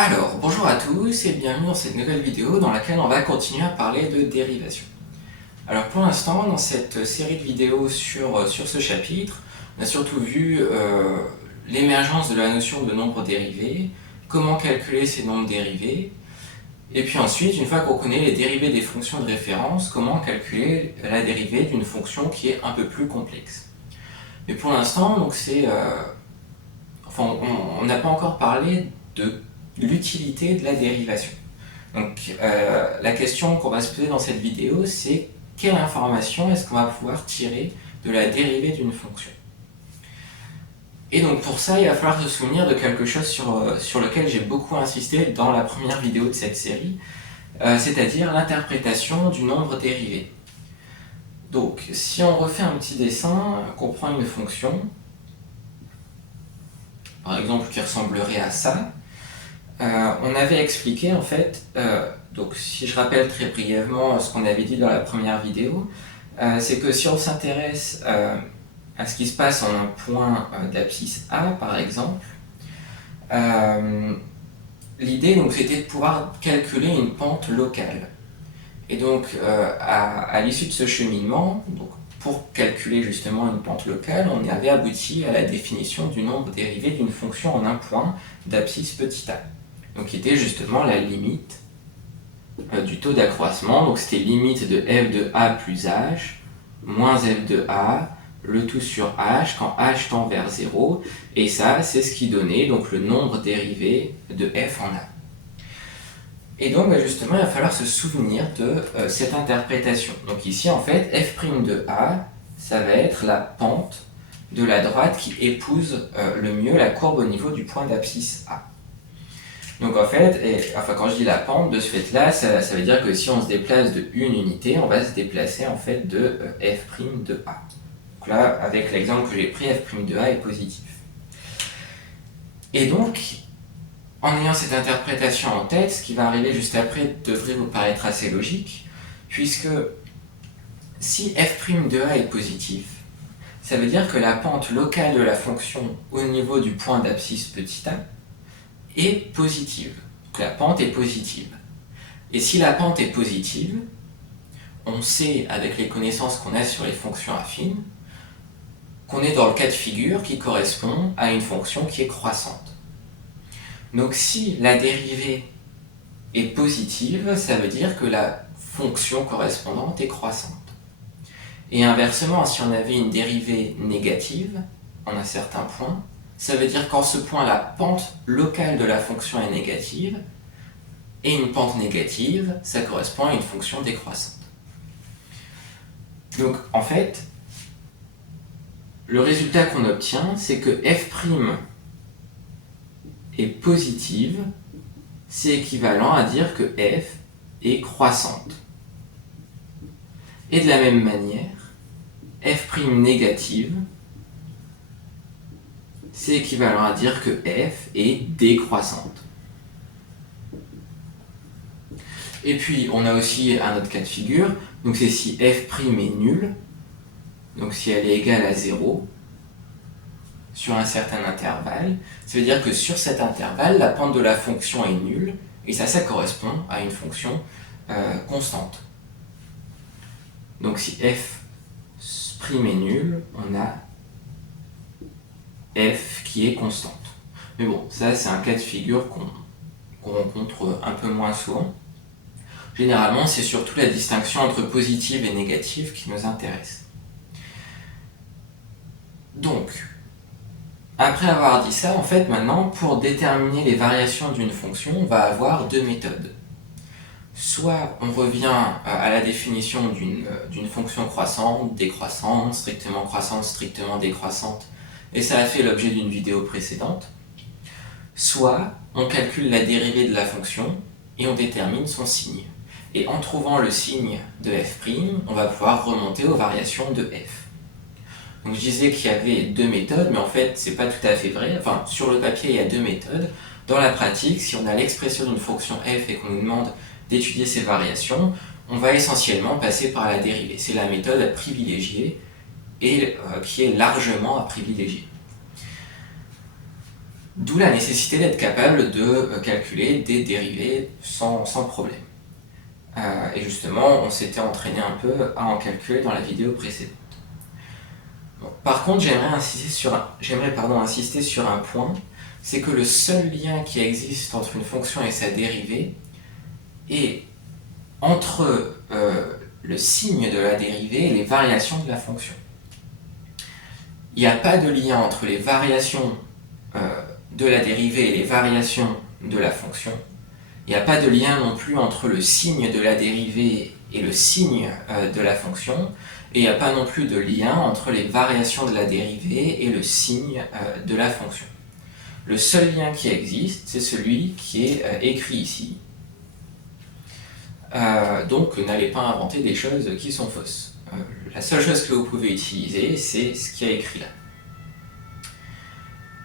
Alors, bonjour à tous et bienvenue dans cette nouvelle vidéo dans laquelle on va continuer à parler de dérivation. Alors pour l'instant, dans cette série de vidéos sur ce chapitre, on a surtout vu l'émergence de la notion de nombre dérivé, comment calculer ces nombres dérivés, et puis ensuite, une fois qu'on connaît les dérivés des fonctions de référence, comment calculer la dérivée d'une fonction qui est un peu plus complexe. Mais pour l'instant, donc on n'a pas encore parlé de l'utilité de la dérivation. Donc la question qu'on va se poser dans cette vidéo, c'est quelle information est-ce qu'on va pouvoir tirer de la dérivée d'une fonction. Et donc pour ça, il va falloir se souvenir de quelque chose sur lequel j'ai beaucoup insisté dans la première vidéo de cette série, c'est-à-dire l'interprétation du nombre dérivé. Donc si on refait un petit dessin, qu'on prend une fonction, par exemple qui ressemblerait à ça, on avait expliqué en fait, donc si je rappelle très brièvement ce qu'on avait dit dans la première vidéo, c'est que si on s'intéresse à ce qui se passe en un point d'abscisse A par exemple, l'idée donc c'était de pouvoir calculer une pente locale. Et donc à l'issue de ce cheminement, donc, pour calculer justement une pente locale, on avait abouti à la définition du nombre dérivé d'une fonction en un point d'abscisse petit a. Donc qui était justement la limite du taux d'accroissement. Donc c'était limite de f de a plus h moins f de a, le tout sur h quand h tend vers 0. Et ça, c'est ce qui donnait donc le nombre dérivé de f en a. Et donc justement, il va falloir se souvenir de cette interprétation. Donc ici, en fait, f' de a, ça va être la pente de la droite qui épouse le mieux la courbe au niveau du point d'abscisse a. Donc en fait, quand je dis la pente, de ce fait-là, ça veut dire que si on se déplace de une unité, on va se déplacer en fait de f' de a. Donc là, avec l'exemple que j'ai pris, f' de a est positif. Et donc, en ayant cette interprétation en tête, ce qui va arriver juste après devrait vous paraître assez logique, puisque si f' de a est positif, ça veut dire que la pente locale de la fonction au niveau du point d'abscisse petit a est positive. Donc la pente est positive. Et si la pente est positive, on sait avec les connaissances qu'on a sur les fonctions affines qu'on est dans le cas de figure qui correspond à une fonction qui est croissante. Donc si la dérivée est positive, ça veut dire que la fonction correspondante est croissante. Et inversement, si on avait une dérivée négative en un certain point, ça veut dire qu'en ce point, la pente locale de la fonction est négative, et une pente négative, ça correspond à une fonction décroissante. Donc en fait, le résultat qu'on obtient, c'est que f' est positive, c'est équivalent à dire que f est croissante. Et de la même manière, f' négative, c'est équivalent à dire que f est décroissante. Et puis, on a aussi un autre cas de figure, donc c'est si f' est nulle, donc si elle est égale à 0, sur un certain intervalle, ça veut dire que sur cet intervalle, la pente de la fonction est nulle, et ça correspond à une fonction constante. Donc si f' est nul, on a f qui est constante. Mais bon, ça c'est un cas de figure qu'on rencontre un peu moins souvent. Généralement, c'est surtout la distinction entre positive et négative qui nous intéresse. Donc, après avoir dit ça, en fait, maintenant, pour déterminer les variations d'une fonction, on va avoir deux méthodes. Soit on revient à la définition d'une fonction croissante, décroissante, strictement décroissante, et ça a fait l'objet d'une vidéo précédente. Soit on calcule la dérivée de la fonction et on détermine son signe. Et en trouvant le signe de f', on va pouvoir remonter aux variations de f. Donc je disais qu'il y avait deux méthodes, mais en fait c'est pas tout à fait vrai. Enfin, sur le papier il y a deux méthodes. Dans la pratique, si on a l'expression d'une fonction f et qu'on nous demande d'étudier ses variations, on va essentiellement passer par la dérivée. C'est la méthode à privilégier et qui est largement à privilégier. D'où la nécessité d'être capable de calculer des dérivées sans problème. Et justement, on s'était entraîné un peu à en calculer dans la vidéo précédente. Bon, par contre, j'aimerais insister sur un point, c'est que le seul lien qui existe entre une fonction et sa dérivée est entre le signe de la dérivée et les variations de la fonction. Il n'y a pas de lien entre les variations de la dérivée et les variations de la fonction. Il n'y a pas de lien non plus entre le signe de la dérivée et le signe de la fonction. Et il n'y a pas non plus de lien entre les variations de la dérivée et le signe de la fonction. Le seul lien qui existe, c'est celui qui est écrit ici. Donc n'allez pas inventer des choses qui sont fausses. La seule chose que vous pouvez utiliser, c'est ce qui est écrit là.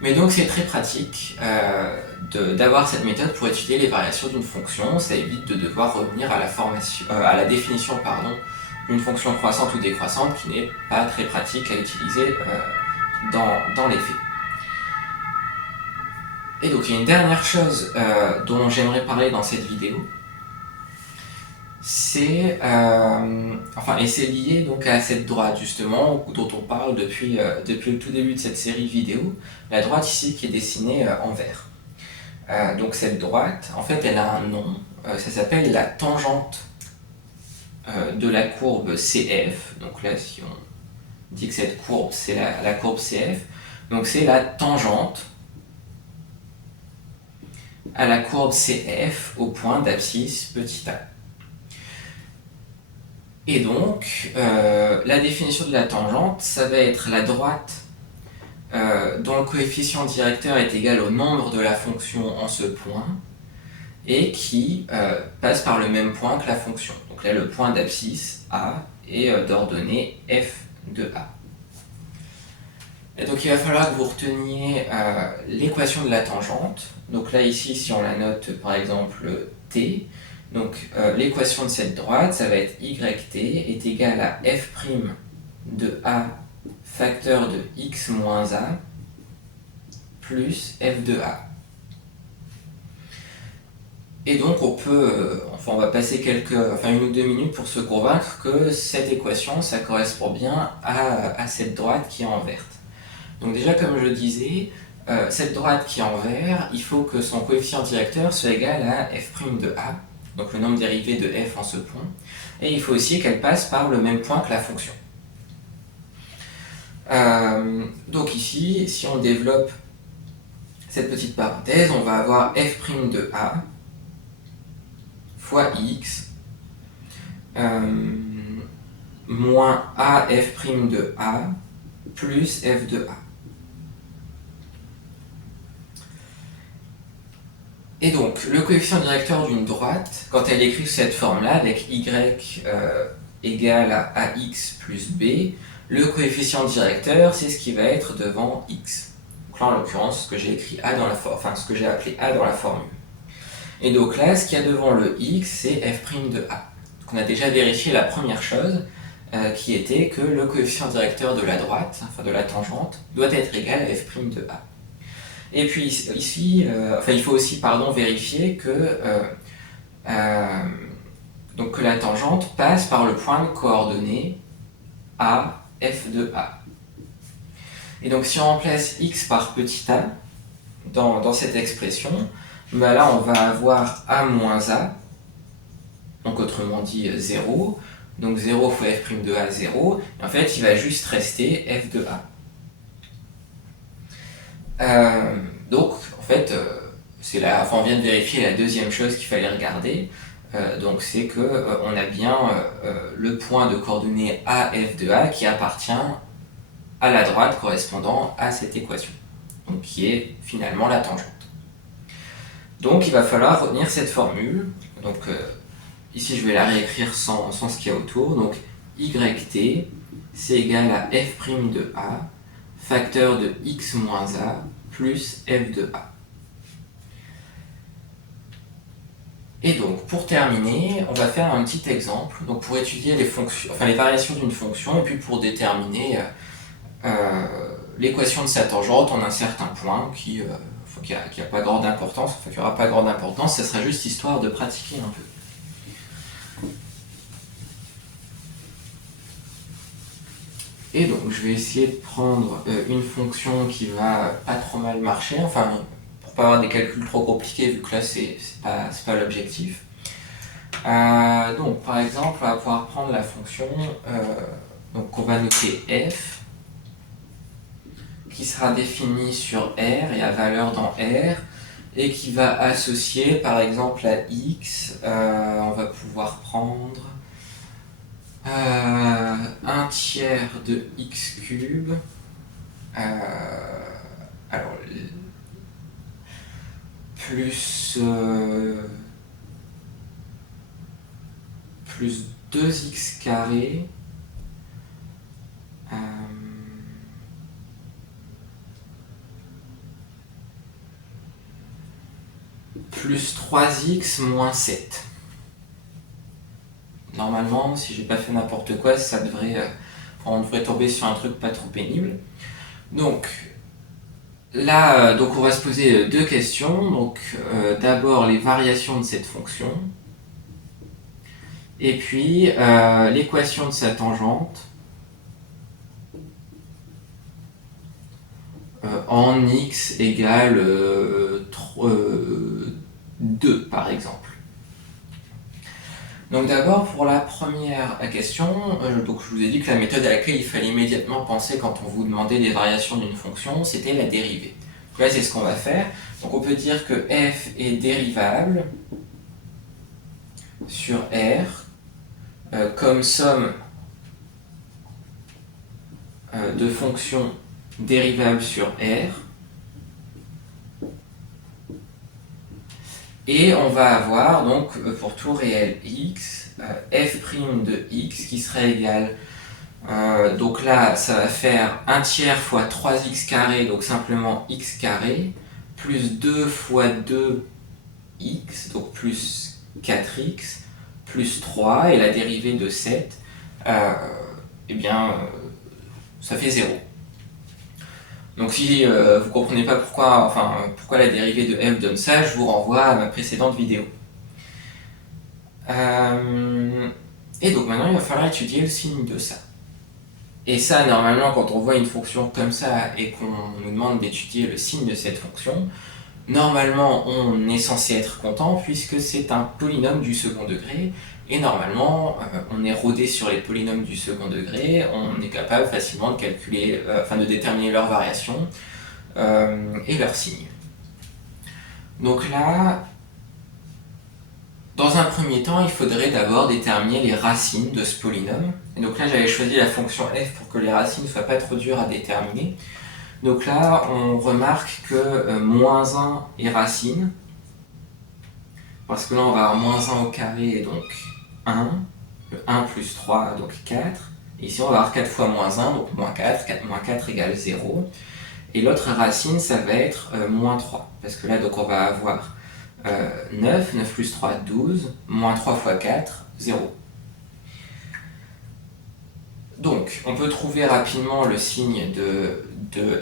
Mais donc c'est très pratique d'avoir cette méthode pour étudier les variations d'une fonction. Ça évite de devoir revenir à la définition d'une fonction croissante ou décroissante qui n'est pas très pratique à utiliser dans les faits. Et donc il y a une dernière chose dont j'aimerais parler dans cette vidéo. Et c'est lié donc à cette droite justement dont on parle depuis le tout début de cette série vidéo, la droite ici qui est dessinée en vert. Donc cette droite, en fait, elle a un nom, ça s'appelle la tangente de la courbe CF. Donc là, si on dit que cette courbe c'est la courbe CF, donc c'est la tangente à la courbe CF au point d'abscisse petit a. Et donc, la définition de la tangente, ça va être la droite dont le coefficient directeur est égal au nombre de la fonction en ce point, et qui passe par le même point que la fonction. Donc là, le point d'abscisse A est d'ordonnée f de A. Et donc il va falloir que vous reteniez l'équation de la tangente. Donc là, ici, si on la note par exemple t, donc l'équation de cette droite, ça va être yt est égal à f' de a facteur de x moins a plus f de a. Et donc on va passer une ou deux minutes pour se convaincre que cette équation, ça correspond bien à cette droite qui est en verte. Donc déjà, comme je le disais, cette droite qui est en vert, il faut que son coefficient directeur soit égal à f' de a, donc le nombre dérivé de f en ce point, et il faut aussi qu'elle passe par le même point que la fonction. Donc ici, si on développe cette petite parenthèse, on va avoir f' de a fois x moins a f' de a plus f de a. Et donc, le coefficient directeur d'une droite, quand elle écrit sous cette forme-là, avec y égale à ax plus b, le coefficient directeur, c'est ce qui va être devant x. Donc là, en l'occurrence, ce que j'ai écrit ce que j'ai appelé a dans la formule. Et donc là, ce qu'il y a devant le x, c'est f' de a. Donc on a déjà vérifié la première chose, qui était que le coefficient directeur de la droite, de la tangente, doit être égal à f' de a. Et puis ici, il faut aussi vérifier que la tangente passe par le point de coordonnées a, f de a. Et donc si on remplace x par petit a dans cette expression, là on va avoir a moins a, donc autrement dit 0, donc 0 fois f' de a, 0, et en fait il va juste rester f de a. Donc en fait, on vient de vérifier la deuxième chose qu'il fallait regarder, donc c'est qu'on a bien le point de coordonnées a, f de a qui appartient à la droite correspondant à cette équation, donc qui est finalement la tangente. Donc il va falloir retenir cette formule. Donc ici je vais la réécrire sans ce qu'il y a autour. Donc yt c'est égal à f' de a facteur de x moins a plus f de a. Et donc pour terminer, on va faire un petit exemple donc pour étudier les variations d'une fonction et puis pour déterminer l'équation de sa tangente en un certain point qui qu'il n'y a pas grande importance, qu'il n'y aura pas grande importance, ça sera juste histoire de pratiquer un peu. Et donc je vais essayer de prendre une fonction qui va pas trop mal marcher, enfin pour pas avoir des calculs trop compliqués vu que là c'est pas l'objectif. Donc par exemple on va pouvoir prendre la fonction donc qu'on va noter f qui sera définie sur R et à valeur dans R et qui va associer par exemple à x, on va pouvoir prendre 1 tiers de x cube, alors plus 2x carré plus 3x moins 7. Normalement, si j'ai pas fait n'importe quoi, on devrait tomber sur un truc pas trop pénible. Donc là, on va se poser deux questions. Donc d'abord les variations de cette fonction, et puis l'équation de sa tangente en x égale 2 par exemple. Donc d'abord pour la première question, donc je vous ai dit que la méthode à laquelle il fallait immédiatement penser quand on vous demandait les variations d'une fonction, c'était la dérivée. Donc là c'est ce qu'on va faire. Donc on peut dire que f est dérivable sur R comme somme de fonctions dérivables sur R. Et on va avoir donc pour tout réel x, f' de x qui serait égal, donc là ça va faire 1 tiers fois 3x carré, donc simplement x carré, plus 2 fois 2x, donc plus 4x, plus 3, et la dérivée de 7, eh bien ça fait 0. Donc si vous ne comprenez pas pourquoi la dérivée de f donne ça, je vous renvoie à ma précédente vidéo. Et donc maintenant il va falloir étudier le signe de ça. Et ça, normalement, quand on voit une fonction comme ça et qu'on nous demande d'étudier le signe de cette fonction, normalement on est censé être content puisque c'est un polynôme du second degré. Et normalement, on est rodé sur les polynômes du second degré, on est capable facilement de calculer, de déterminer leurs variations et leurs signes. Donc là, dans un premier temps, il faudrait d'abord déterminer les racines de ce polynôme. Et donc là, j'avais choisi la fonction f pour que les racines ne soient pas trop dures à déterminer. Donc là, on remarque que moins 1 est racine, parce que là, on va avoir moins 1 au carré, et donc 1, le 1 plus 3, donc 4. Et ici, on va avoir 4 fois moins 1, donc moins 4, 4 moins 4 égale 0. Et l'autre racine, ça va être moins 3, parce que là, donc, on va avoir 9, 9 plus 3, 12, moins 3 fois 4, 0. Donc, on peut trouver rapidement le signe de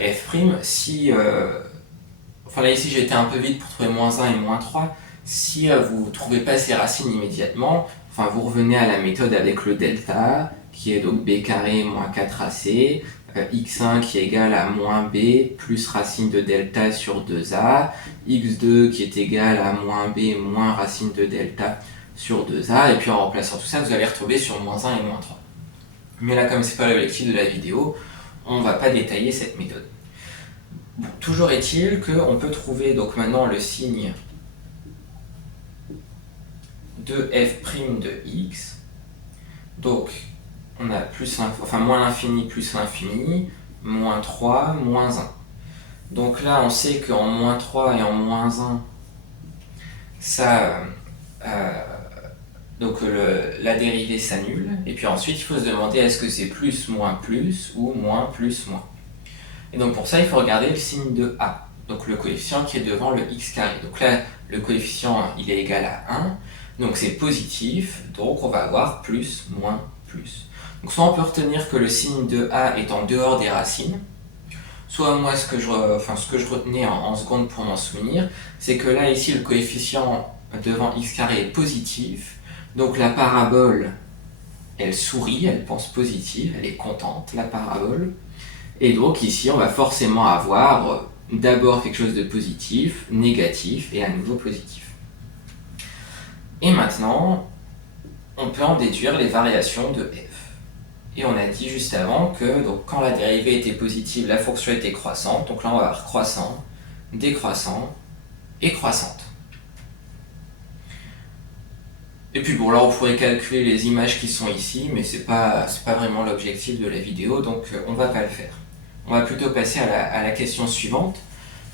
f', si... là, ici, j'ai été un peu vite pour trouver moins 1 et moins 3. Si vous ne trouvez pas ces racines immédiatement, vous revenez à la méthode avec le delta, qui est donc b carré moins 4ac, x1 qui est égal à moins b plus racine de delta sur 2a, x2 qui est égal à moins b moins racine de delta sur 2a, et puis en remplaçant tout ça, vous allez retrouver sur moins 1 et moins 3. Mais là, comme ce n'est pas l'objectif de la vidéo, on ne va pas détailler cette méthode. Bon, toujours est-il qu'on peut trouver donc maintenant le signe de f' de x. Donc, on a moins l'infini plus l'infini, moins 3, moins 1. Donc là, on sait qu'en moins 3 et en moins 1, ça, la dérivée s'annule. Et puis ensuite, il faut se demander est-ce que c'est plus ou moins plus moins. Et donc pour ça, il faut regarder le signe de a, donc le coefficient qui est devant le x carré. Donc là, le coefficient, il est égal à 1. Donc c'est positif, donc on va avoir plus, moins, plus. Donc soit on peut retenir que le signe de a est en dehors des racines, soit moi ce que je retenais en secondes pour m'en souvenir, c'est que là ici le coefficient devant x carré est positif, donc la parabole elle sourit, elle pense positive, elle est contente, la parabole. Et donc ici, on va forcément avoir d'abord quelque chose de positif, négatif et à nouveau positif. Et maintenant, on peut en déduire les variations de f. Et on a dit juste avant que donc, quand la dérivée était positive, la fonction était croissante. Donc là, on va avoir croissant, décroissant et croissante. Et puis bon, là on pourrait calculer les images qui sont ici, mais c'est pas vraiment l'objectif de la vidéo, donc on va pas le faire. On va plutôt passer à la question suivante,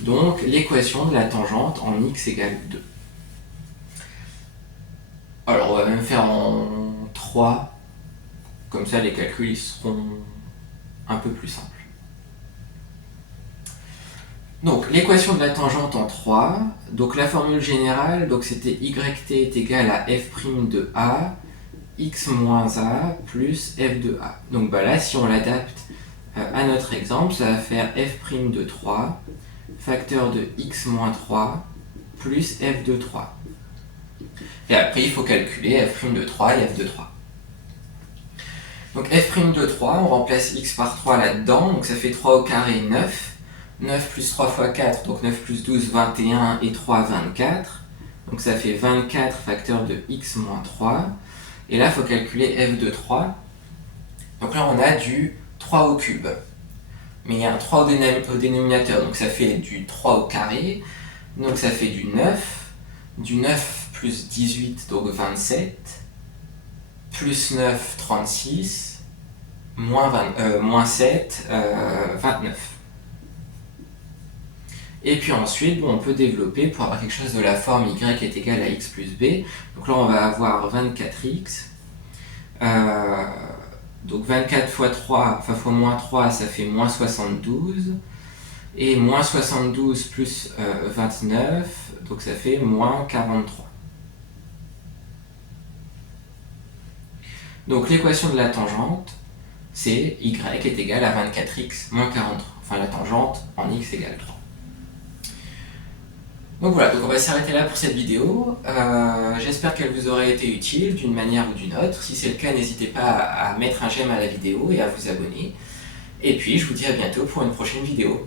donc l'équation de la tangente en x égale 2. Alors on va même faire en 3, comme ça les calculs ils seront un peu plus simples. Donc l'équation de la tangente en 3, donc la formule générale, donc c'était yt est égal à f' de a, x moins a plus f de a. Donc bah là si on l'adapte à notre exemple, ça va faire f' de 3, facteur de x moins 3, plus f de 3. Et après il faut calculer f' de 3 et f de 3. Donc f' de 3, on remplace x par 3 là-dedans, donc ça fait 3 au carré 9. 9 plus 3 fois 4, donc 9 plus 12, 21, et 3, 24. Donc ça fait 24 facteur de x moins 3. Et là, il faut calculer f de 3. Donc là, on a du 3 au cube. Mais il y a un 3 au dénominateur, donc ça fait du 3 au carré. Donc ça fait du 9. Du 9 plus 18, donc 27. Plus 9, 36. Moins 7, 29. Et puis ensuite, on peut développer pour avoir quelque chose de la forme y est égal à x plus b. Donc là, on va avoir 24x. Donc 24 fois 3, enfin fois moins 3, ça fait moins 72. Et moins 72 plus 29, donc ça fait moins 43. Donc l'équation de la tangente, c'est y est égal à 24x moins 43. Enfin la tangente en x égale 3. Donc voilà, donc on va s'arrêter là pour cette vidéo. J'espère qu'elle vous aura été utile d'une manière ou d'une autre. Si c'est le cas, n'hésitez pas à mettre un j'aime à la vidéo et à vous abonner. Et puis je vous dis à bientôt pour une prochaine vidéo.